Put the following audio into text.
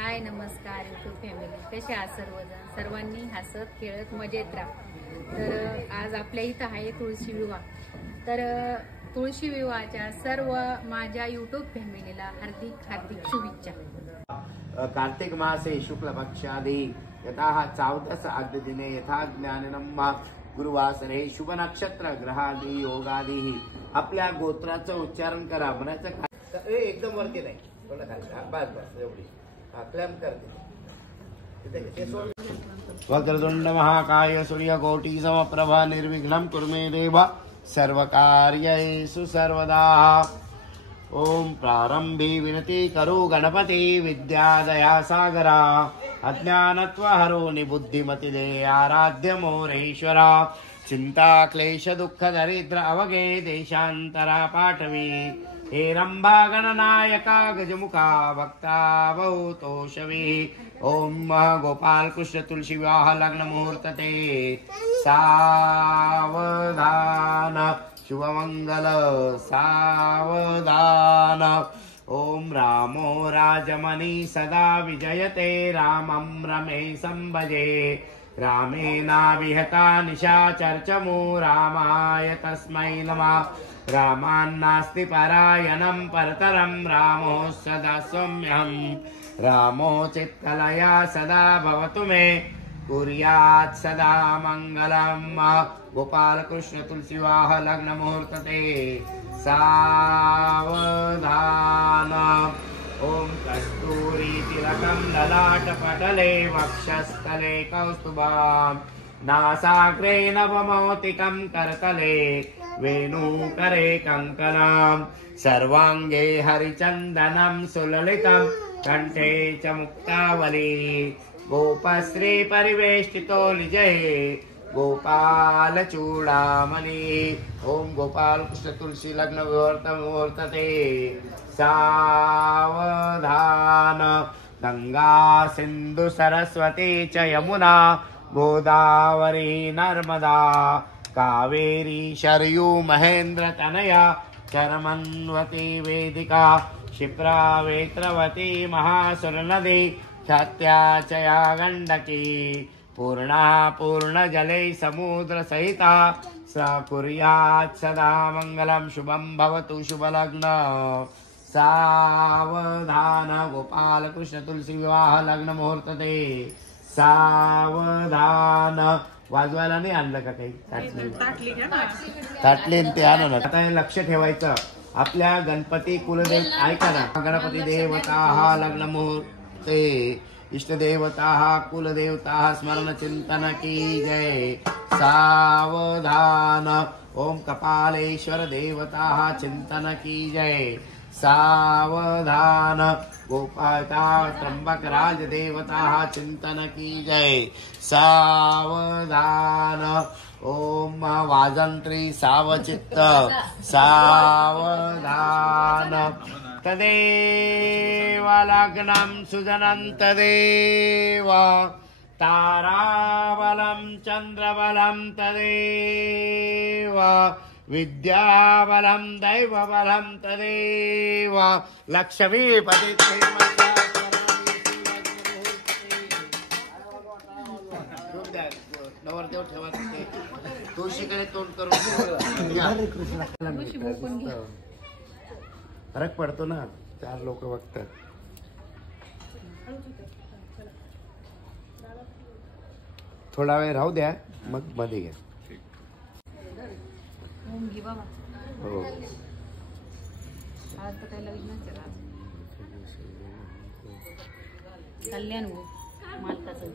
हाय नमस्कार YouTube family, कसे आहात सर्वजण? सर्वांनी हसत खेळत मजेत राहा. तर आज आपल्या इथं आहे तुळशी विवाह. तर तुळशी विवाहाच्या सर्व माझ्या यूट्यूब फॅमिलीला हार्दिक हार्दिक शुभेच्छा. कार्तिक मासे शुक्ल पक्षादि यथा चावदस आद्य दिने यथा ज्ञाननम गुरुवासरे शुभ नक्षत्र ग्रहादि योगादि. आपल्या गोत्राचं उच्चारण करा. म्हणायचं एकदम वरती नाही, थोडं खाली. बस बस एवढी क्लॅम करते. वक्रतुंड महाकाय सूर्यकोटि समप्रभा निर्विघ्नं कुरु मे देव सर्वकार्येषु सर्वदा. ओम प्रारंभी विनती करो गणपति विद्यादया सागरा. अज्ञानत्वहरो निबुद्धिमति दे आराध्य मोरेश्वरा. चिंता क्लेश दुःख दरिद्र अवगे देशांतरा पाठवी. हे रंभा गणनायका गजमुखा भक्ता बहुतोषवी. ओम गोपाल कृष्ण तुलसी विवाह लग्न मुहूर्त ते सावधान शुभमंगल सावधान. ओम रामो राजमणि सदा विजयते रामं रमेशं भजे. रामेणाविहता निशाचर्चमो रामाय तस्मै नमः. रामान्नास्ति परायणं परतरं रामो सदा सौम्यहं. रामो चित्तलया सदा भवतु मे कुर्यात् सदा मंगलम. गोपाल कृष्ण तुलसी विवाह लग्न मुहूर्त ते सावधान. ओम कस्तूरी तिलकं ललाट पटले वक्षस्थले कौस्तुभं. नासाग्रे नवमौक्तिकं करतले वेणुकरे कंकणं. सर्वांगे हरिचंदनं सुललितं कंठे च मुक्तावली. गोपश्री परिवेष्टितो निजये गोपाल चूड़ामणि. ओम गोपाल कृष्ण तुलसी लग्न मुहूर्त ते सावधान. गंगा सिंधु सरस्वती च यमुना गोदावरी नर्मदा. कावेरी शरयू महेंद्र तनया चरमन्वती वेदिका. क्षिप्रा वेत्रवती महासुर नदी ख्यात्या चया गंडकी. पूर्णा पूर्ण जले समुद्र सहिता. स कुर्यात् सदा मंगलम शुभम भवतु शुभ लग्न सावधान. गोपाल कृष्ण तुलसी विवाह लग्न मुहूर्त ते सावधान. वाजवायला नाही आणलं का काही? ताटली ते आणा. आता हे लक्ष ठेवायचं. आपल्या गणपती कुलदेव ऐका ना. गणपती देवता हा लग्न मुहूर्ते इष्ट देवता कुलदेवता स्मरण चिंतन की जय. सावधान. ओम कपालेश्वर देवता चिंतन की जय. सावधान. गोपाता त्र्यंबक राज देवता चिंतन की जय. सावधान. ओम वाजंत्री सावचित्त सावधान. तदेव लग्नं सुजनं तदेव. ताराबलं चंद्रबलं तदेव. विद्याबलं दैवबलं तदेव. लक्ष्मीपति नवरदेव ठेवा. तुळशीकडे तोंड करून फरक पडतो ना. 4 लोक बघतात. थोडा वेळ राहू द्या, मग मध्ये घ्या. हो कल्याण मालकाचं